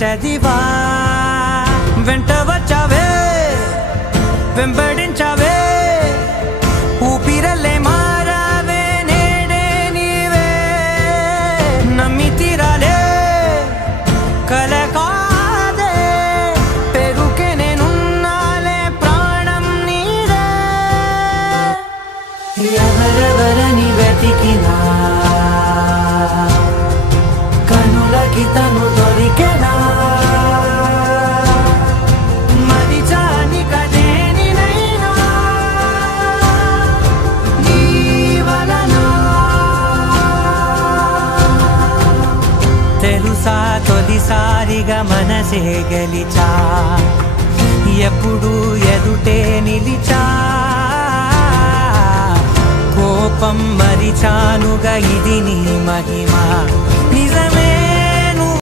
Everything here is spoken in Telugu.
చదివా వెంట వచ్చావే వెంబడించావే ఊపిరల్లే మారావే నేడే నీవే నమ్మి తీరాలే కల కాదే పెరుకే నేనున్నాలే ప్రాణం నీదే ఎవరెవరని వెతికినా కనులకి తను దొరికెనా మరిచాని కదేనినైనా నీ వలన తెలుసా తొలిసారిగా మనసే గెలిచా ఎప్పుడు ఎదుటే నిలిచా కోపం మరిచానుగా ఇది నీ మహిమ నిజమే